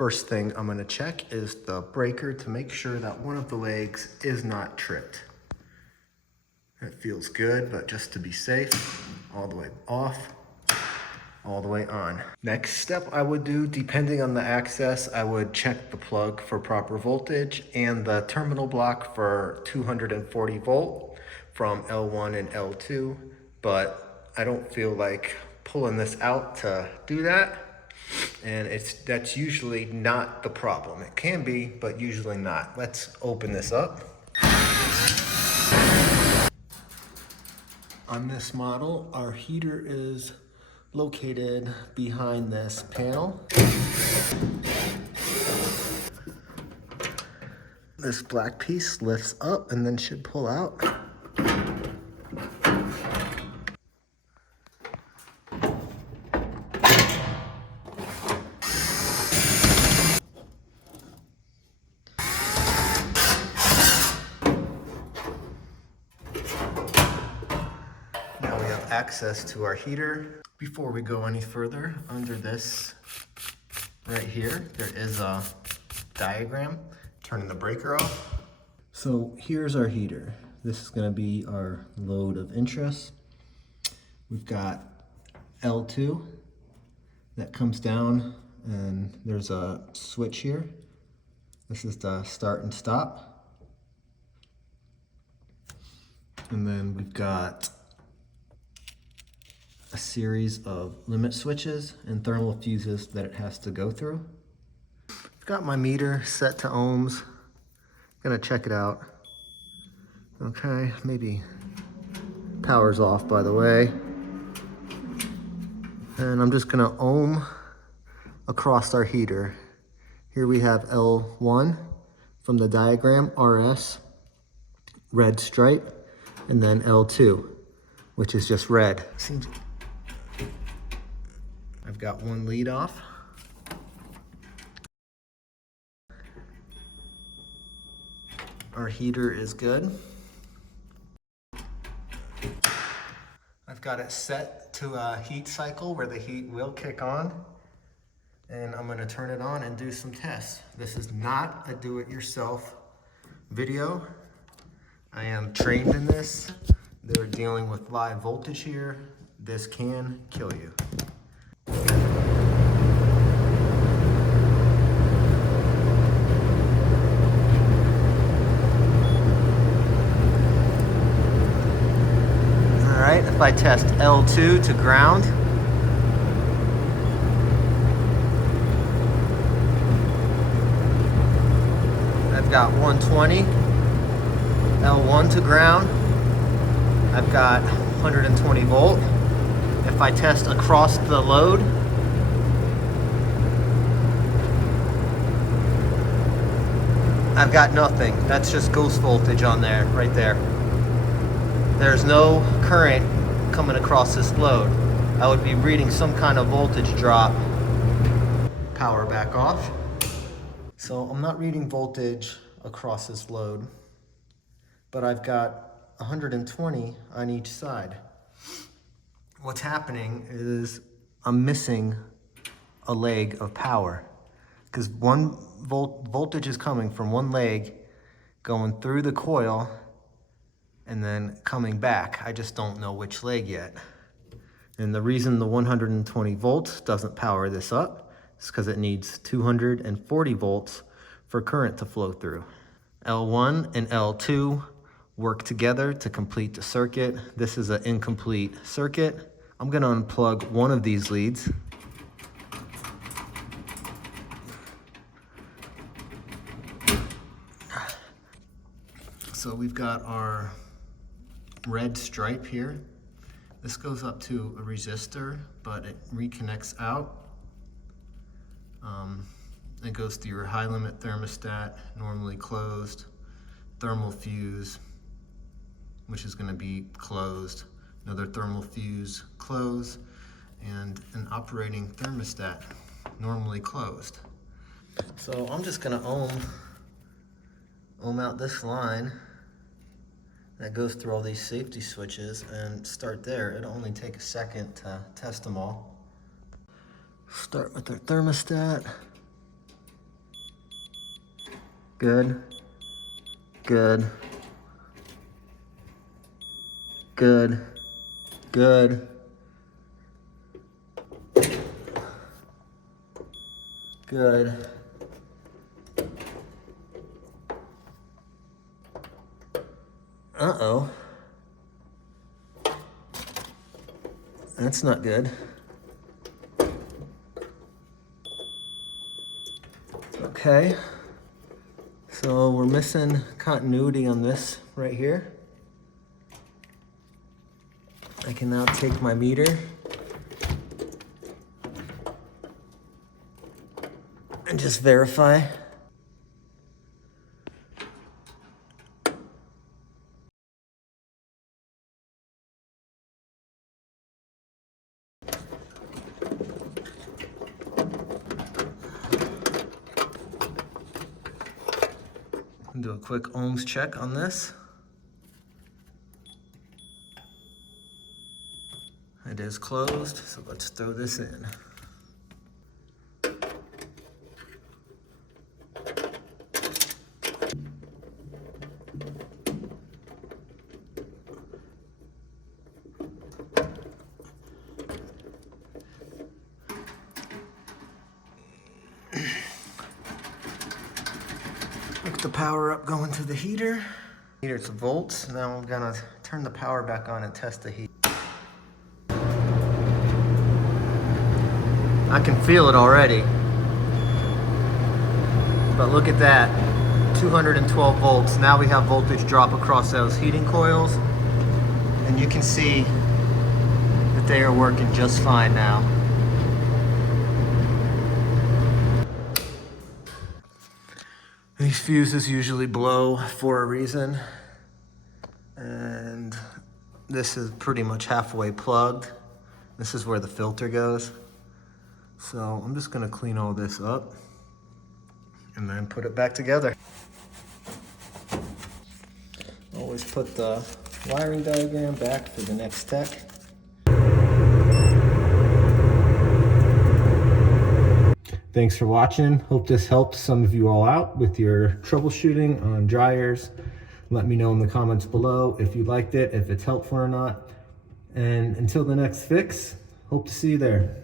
First thing I'm gonna check is the breaker to make sure that one of the legs is not tripped. It feels good, but just to be safe, all the way off, all the way on. Next step I would do, depending on the access, I would check the plug for proper voltage and the terminal block for 240 volt from L1 and L2, but I don't feel like pulling this out to do that. And that's usually not the problem. It can be, but usually not. Let's open this up. On this model, our heater is located behind this panel. This black piece lifts up and then should pull out. Now we have access to our heater. Before we go any further, under this right here, there is a diagram turning the breaker off. So here's our heater. This is gonna be our load of interest. We've got L2 that comes down and there's a switch here. This is the start and stop. And then we've got a series of limit switches and thermal fuses that it has to go through. I've got my meter set to ohms. Gonna check it out. Okay, maybe power's off, by the way. And I'm just gonna ohm across our heater. Here we have L1 from the diagram, RS, red stripe, and then L2, which is just red. I've got one lead off. Our heater is good. I've got it set to a heat cycle where the heat will kick on, and I'm gonna turn it on and do some tests. This is not a do-it-yourself video. I am trained in this. They're dealing with live voltage here. This can kill you. Alright, if I test L2 to ground, I've got 120. L1 to ground, I've got 120 volt. If I test across the load, I've got nothing. That's just ghost voltage on there, right there. There's no current coming across this load. I would be reading some kind of voltage drop. Power back off. So I'm not reading voltage across this load, but I've got 120 on each side. What's happening is I'm missing a leg of power because voltage is coming from one leg going through the coil and then coming back. I just don't know which leg yet. And the reason the 120 volts doesn't power this up is because it needs 240 volts for current to flow through. L1 and L2 work together to complete the circuit. This is an incomplete circuit. I'm gonna unplug one of these leads. So we've got our red stripe here. This goes up to a resistor, but it reconnects out. It goes to your high limit thermostat, normally closed, thermal fuse, which is gonna be closed, another thermal fuse, close, and an operating thermostat, normally closed. So I'm just gonna ohm out this line that goes through all these safety switches and start there. It'll only take a second to test them all. Start with our thermostat. Good. Good. Good. Good. Good. Uh-oh. That's not good. Okay. So we're missing continuity on this right here. I can now take my meter and just verify. Do a quick ohms check on this. It is closed, so let's throw this in. Hook the power up going to the heater. Heater's volts. Now I'm gonna turn the power back on and test the heat. I can feel it already. But look at that, 212 volts. Now we have voltage drop across those heating coils. And you can see that they are working just fine now. These fuses usually blow for a reason. And this is pretty much halfway plugged. This is where the filter goes. So I'm just gonna clean all this up and then put it back together. Always put the wiring diagram back for the next tech. Thanks for watching. Hope this helped some of you all out with your troubleshooting on dryers. Let me know in the comments below if you liked it, if it's helpful or not. And until the next fix, hope to see you there.